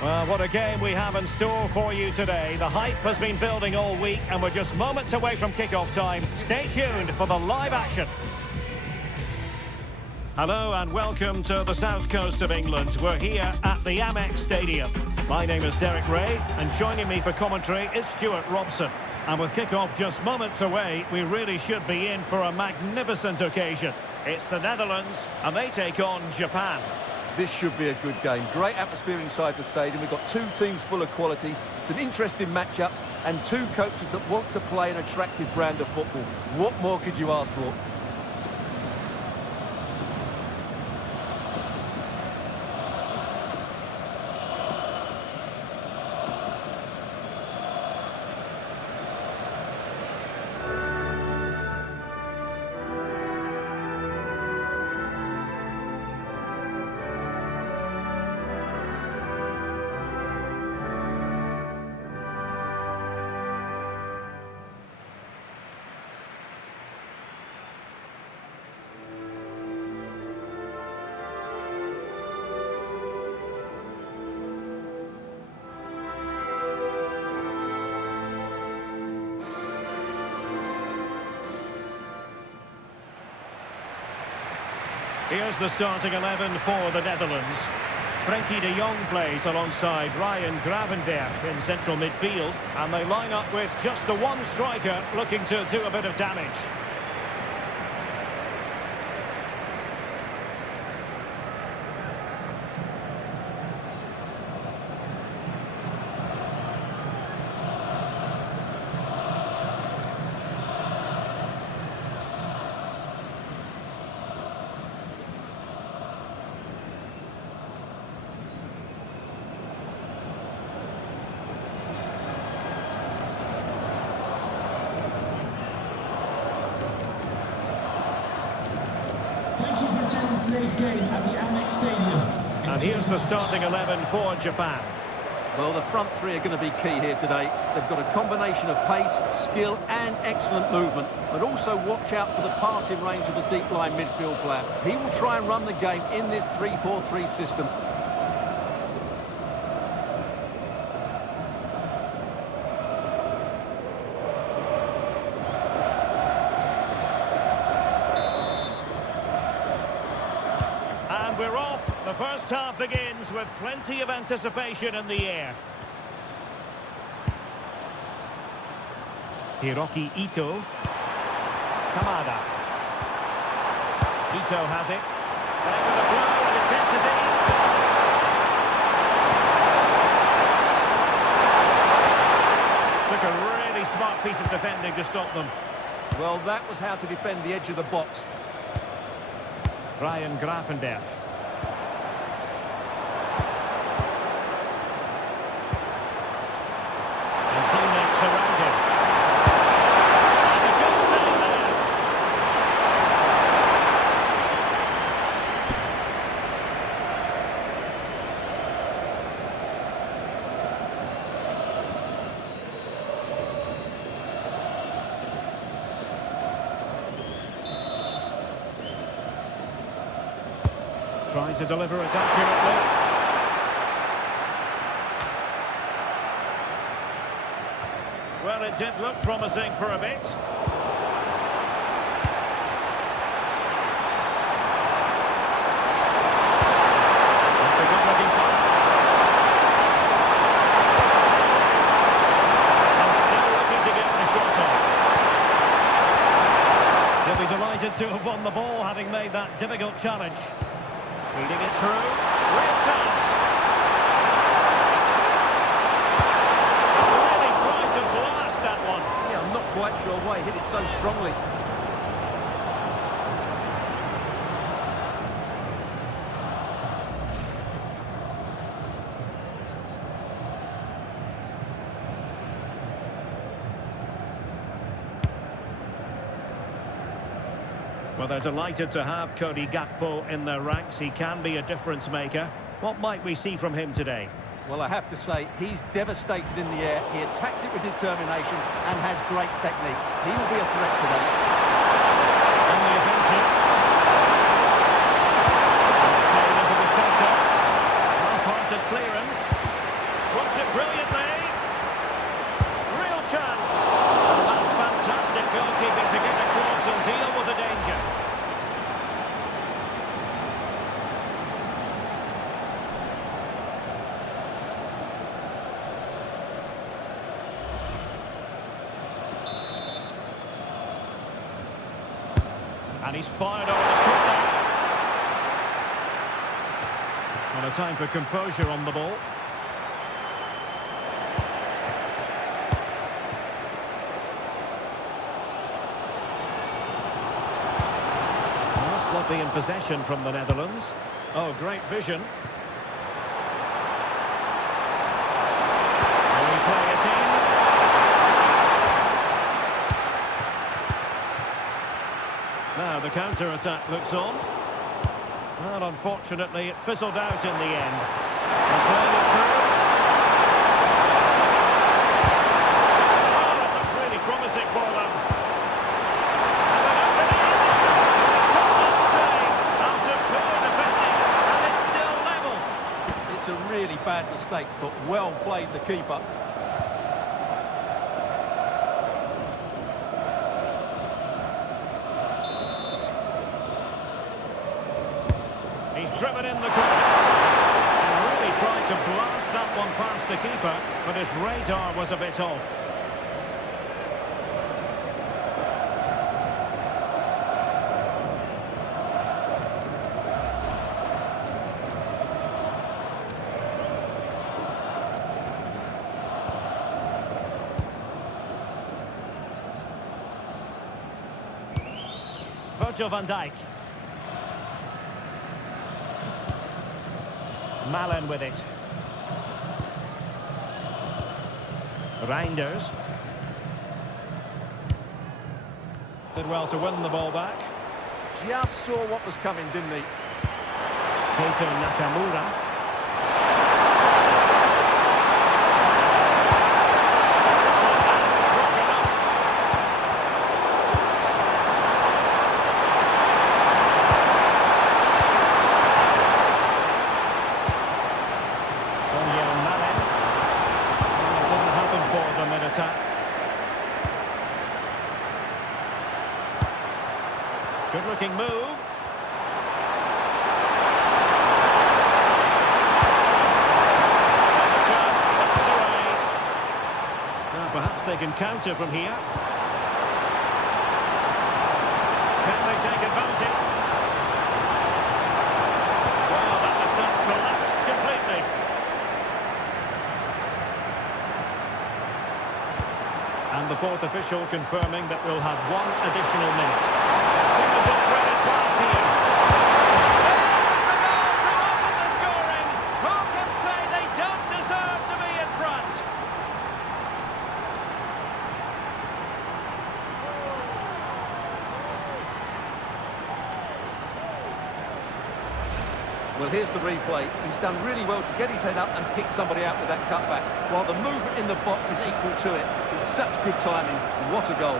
Well, what a game we have in store for you today. The hype has been building all week and we're just moments away from kick-off time. Stay tuned for the live action. Hello and welcome to the south coast of England. We're here at the Amex Stadium. My name is Derek Ray and joining me for commentary is Stuart Robson. And with kick-off just moments away, we really should be in for a magnificent occasion. It's the Netherlands and they take on Japan. This should be a good game. Great atmosphere inside the stadium. We've got two teams full of quality, some interesting matchups, and two coaches that want to play an attractive brand of football. What more could you ask for? Here's the starting 11 for the Netherlands. Frenkie de Jong plays alongside Ryan Gravenberch in central midfield. And they line up with just the one striker looking to do a bit of damage. Today's game at the Amex Stadium. And here's the starting 11 for Japan. Well, the front three are going to be key here today. They've got a combination of pace, skill and excellent movement, but also watch out for the passing range of the deep line midfield player. He will try and run the game in this 3-4-3 system. We're off. The first half begins with plenty of anticipation in the air. Hiroki Ito. Kamada. Ito has it. There with a blow and intensity. Took a really smart piece of defending to stop them. Well, that was how to defend the edge of the box. Ryan Gravenberch. Trying to deliver it accurately. Well, it did look promising for a bit. That's a good-looking pass. And still looking to get the shot off. He'll be delighted to have won the ball, having made that difficult challenge. Feeding it through. Real chance. Really trying to blast that one. Yeah, I'm not quite sure why he hit it so strongly. Well, they're delighted to have Cody Gakpo in their ranks. He can be a difference maker. What might we see from him today? Well, I have to say, he's devastated in the air. He attacks it with determination and has great technique. He will be a threat today. On the offensive. It's played into the centre. Half-hearted clearance. brilliantly. Real chance. And that's fantastic goalkeeping to get across and deal with the danger. And he's fired over the corner. And a time for composure on the ball. Sloppy in possession from the Netherlands. Oh, great vision. Will he play it in? Now the counter-attack looks on. And unfortunately it fizzled out in the end. And playing it through. Oh, it looked really promising for them. A really bad mistake, but well played the keeper. He's driven in the corner. And really tried to blast that one past the keeper, but his radar was a bit off. Virgil van Dijk. Malen with it. Reinders. Did well to win the ball back. Just saw what was coming, didn't he? Keito Nakamura. Good-looking move. Chance slips away. Now perhaps they can counter from here. Can they take advantage? Well, that attack collapsed completely. And the fourth official confirming that we'll have one additional minute. Well, here's the replay. He's done really well to get his head up and pick somebody out with that cutback, while the movement in the box is equal to it. It's such good timing. What a goal.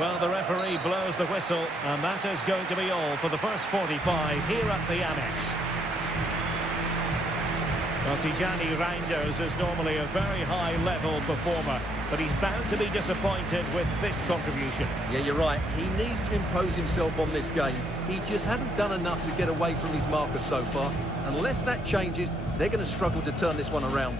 Well, the referee blows the whistle, and that is going to be all for the first 45 here at the Amex. Well, Tijani Reinders is normally a very high-level performer, but he's bound to be disappointed with this contribution. Yeah, you're right. He needs to impose himself on this game. He just hasn't done enough to get away from his marker so far. Unless that changes, they're going to struggle to turn this one around.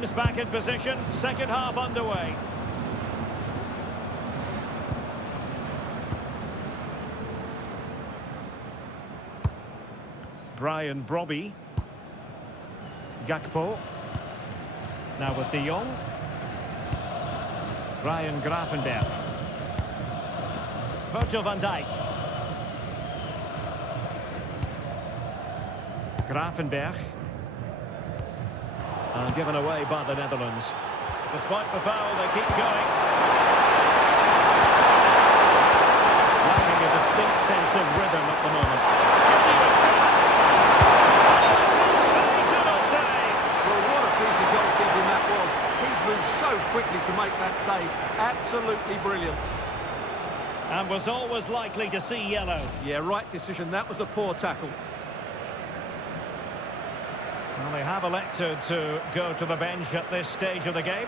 teams back in position. Second half underway. Brian Brobby. Gakpo. Now with De Jong. Ryan Gravenberch. Virgil van Dijk. Gravenberch. And given away by the Netherlands. Despite the foul, they keep going. Lacking a distinct sense of rhythm at the moment. Sensational save! Well, what a piece of goalkeeping that was. He's moved so quickly to make that save. Absolutely brilliant. And was always likely to see yellow. Yeah, right decision. That was a poor tackle. Well, they have elected to go to the bench at this stage of the game.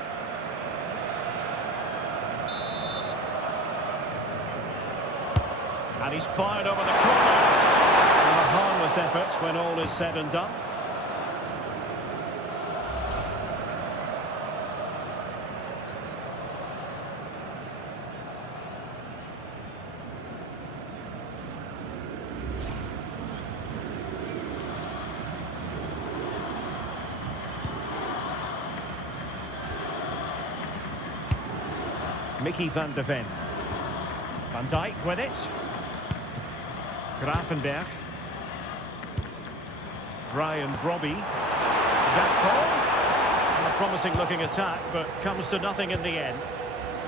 And he's fired over the corner. A harmless effort when all is said and done. Mickey van de Ven. Van Dijk with it. Gravenberch. Brian Brobby. Gakpo. A promising looking attack, but comes to nothing in the end.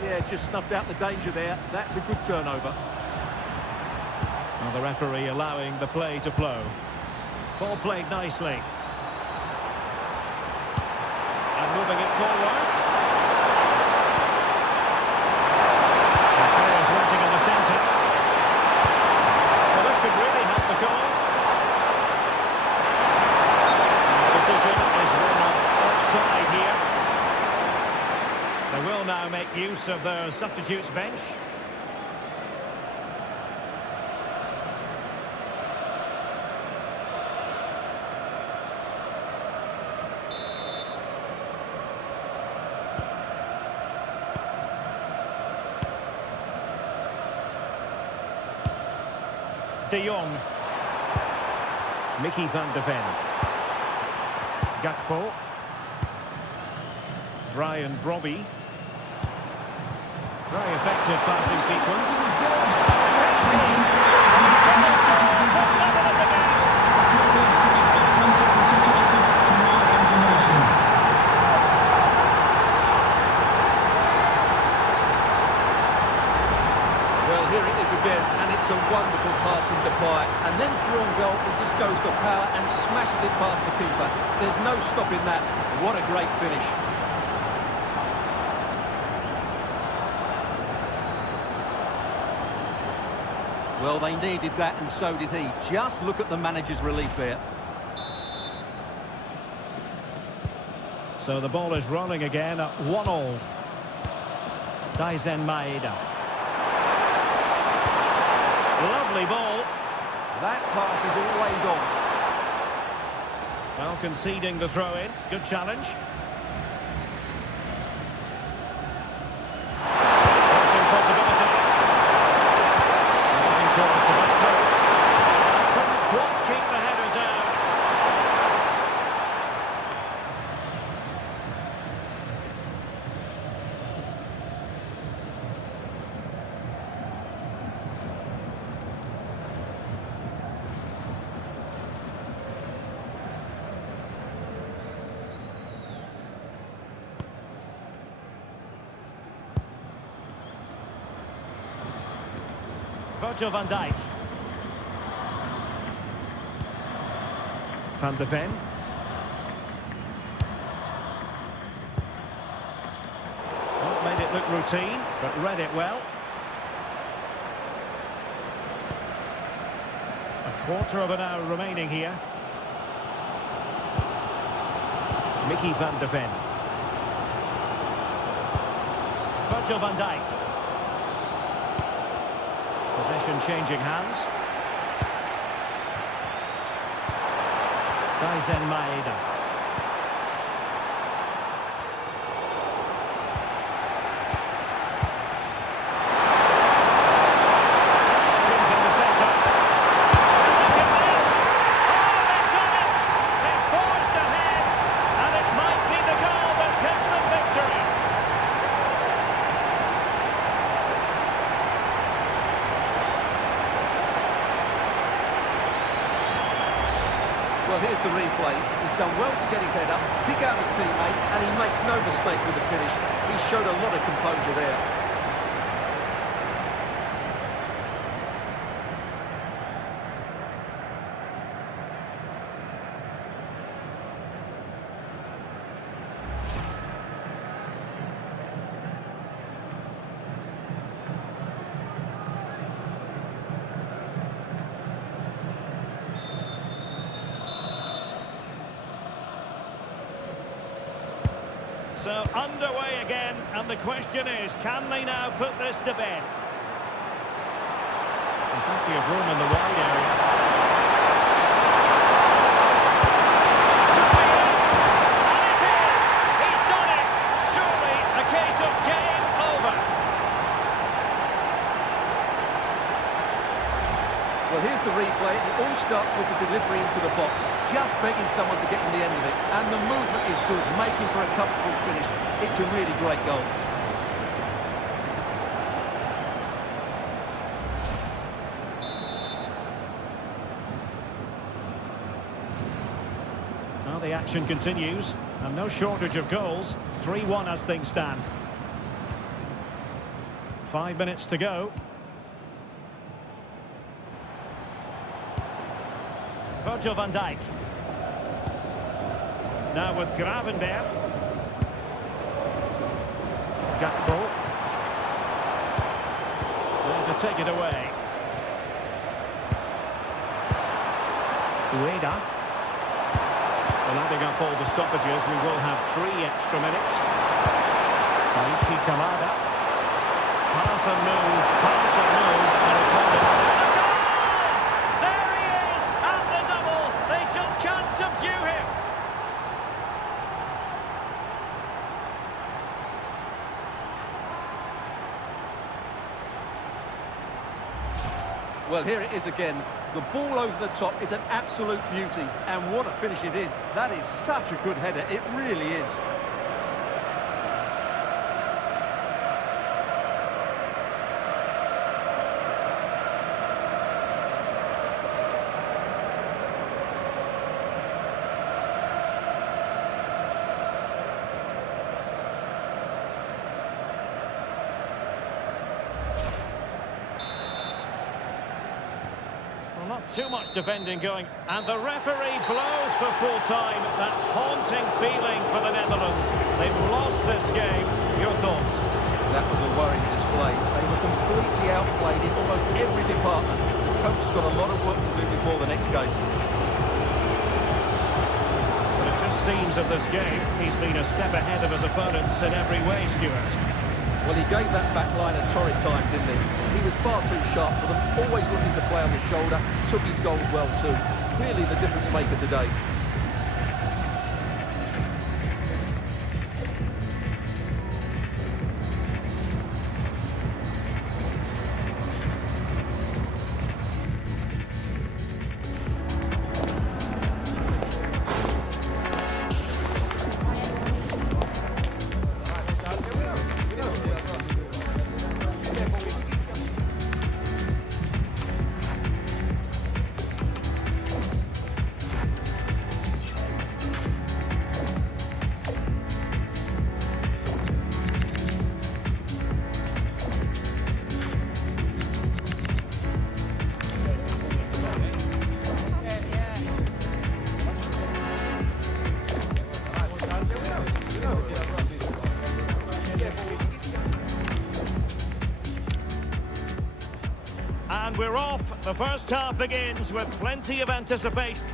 Yeah, just snuffed out the danger there. That's a good turnover. Well, the referee allowing the play to flow. Ball played nicely. And moving it forward. Now make use of their substitutes bench. De Jong. Mickey van de Ven. Gakpo. Brian Brobby. Very effective passing sequence. Well, here it is again, and it's a wonderful pass from Depay. And then through on goal, it just goes for power and smashes it past the keeper. There's no stopping that. What a great finish. Well, they needed that, and so did he. Just look at the manager's relief there. So the ball is rolling again at 1-1. Daizen Maeda. Lovely ball. That pass is always on. Well, conceding the throw-in. Good challenge. Virgil van Dijk. Van de Ven. Well, made it look routine, but read it well. A quarter of an hour remaining here. Mickey van de Ven. Virgil van Dijk. Possession changing hands. Daizen Maeda. Well, here's the replay. He's done well to get his head up, pick out a teammate, and he makes no mistake with the finish. He showed a lot of composure there. So underway again, and the question is, can they now put this to bed? Plenty of room in the wide area. And it is! He's done it! Surely a case of game over. Well, here's the replay. It all starts with the delivery into the box, just begging someone to get in the end of it. And the movement is good, making for a comfortable finish. It's a really great goal. Well, the action continues, and no shortage of goals. 3-1 as things stand. 5 minutes to go. Virgil van Dijk. Now with Gravenberg. Gakpo. There to take it away. Ueda. Well, adding up all the stoppages, we will have 3 extra minutes. Aichi Kamada. Pass and move, and a corner. There he is, at the double. They just can't subdue him. Well, here it is again. The ball over the top is an absolute beauty. And what a finish it is. That is such a good header. It really is. Not too much defending going, and the referee blows for full time. That haunting feeling for the Netherlands. They've lost this game. Your thoughts? That was a worrying display. They were completely outplayed in almost every department. The coach has got a lot of work to do before the next game. But it just seems of this game, he's been a step ahead of his opponents in every way, Stuart. Well, he gave that back line a torrid time, didn't he? He was far too sharp for them, always looking to play on the shoulder, took his goals well too. Clearly the difference maker today. And we're off. The first half begins with plenty of anticipation.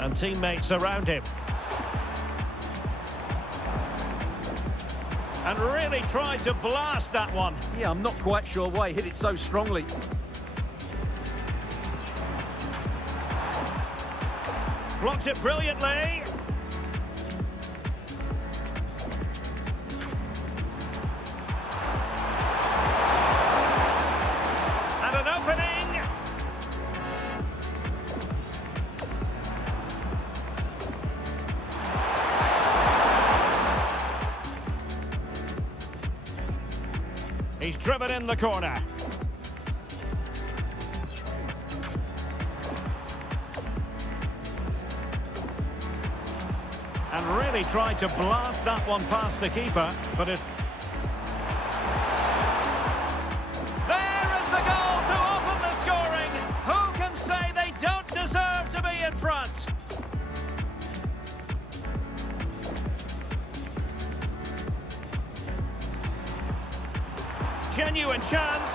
And teammates around him. And really tried to blast that one. Yeah, I'm not quite sure why he hit it so strongly. Blocked it brilliantly. And an opening. He's driven in the corner. And really tried to blast that one past the keeper, but it... There is the goal to open the scoring. Who can say they don't deserve to be in front? Genuine chance.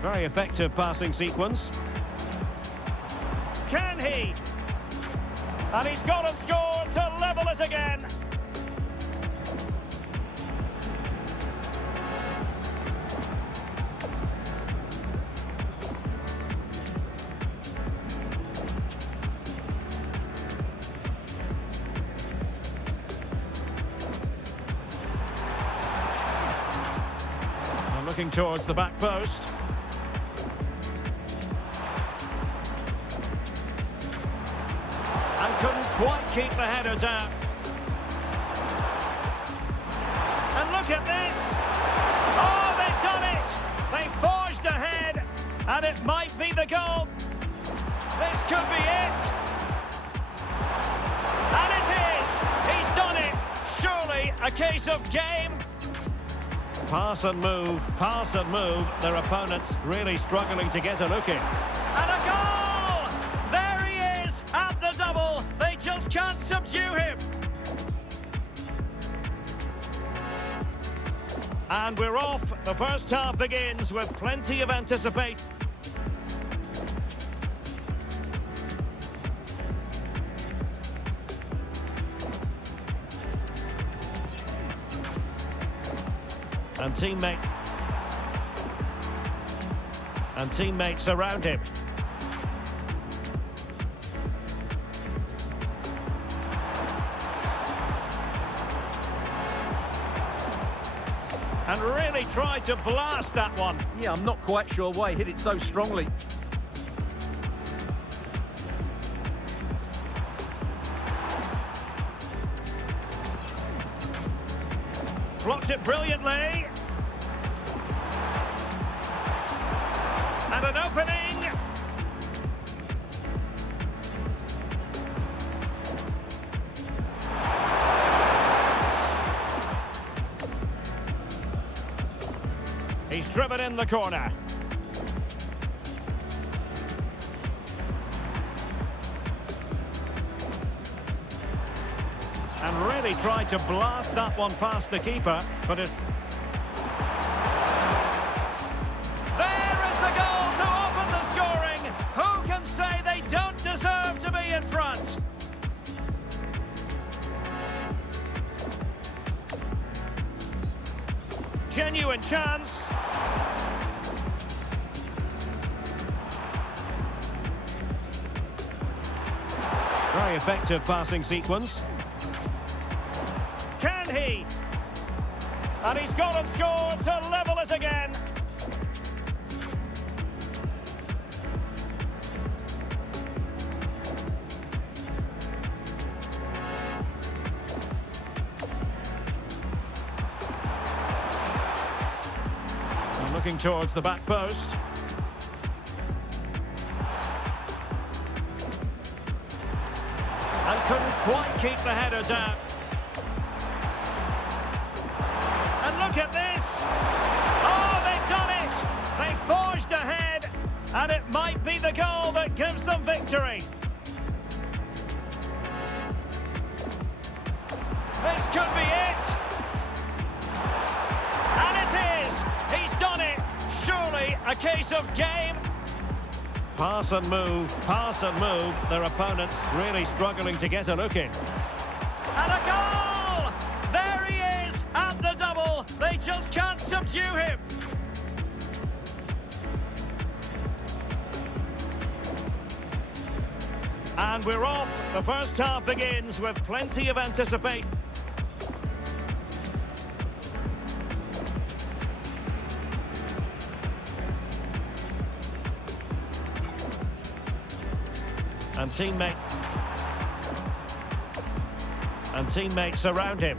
Very effective passing sequence. Can he? And he's gone and scored to level it again. And looking towards the back post. Couldn't quite keep the header down. And look at this! Oh, they've done it! They forged ahead, and it might be the goal. This could be it. And it is! He's done it! Surely a case of game. Pass and move, their opponents really struggling to get a look in. And a goal! There he is at the double. They just can't subdue him. And we're off. The first half begins with plenty of anticipation. And teammates around him. And really tried to blast that one. Yeah, I'm not quite sure why he hit it so strongly. Blocked it brilliantly. And an opening. He's driven in the corner. And really tried to blast that one past the keeper, but it... There is the goal to open the scoring! Who can say they don't deserve to be in front? Genuine chance. Very effective passing sequence. Can he? And he's gone and scored to level it again. And looking towards the back post. And couldn't quite keep the header down. And look at this! Oh, they've done it! They forged ahead, and it might be the goal that gives them victory. This could be it! And it is! He's done it! Surely a case of game. Pass and move, their opponents really struggling to get a look in. And a goal! There he is at the double. They just can't subdue him. And we're off. The first half begins with plenty of anticipation. And teammates around him.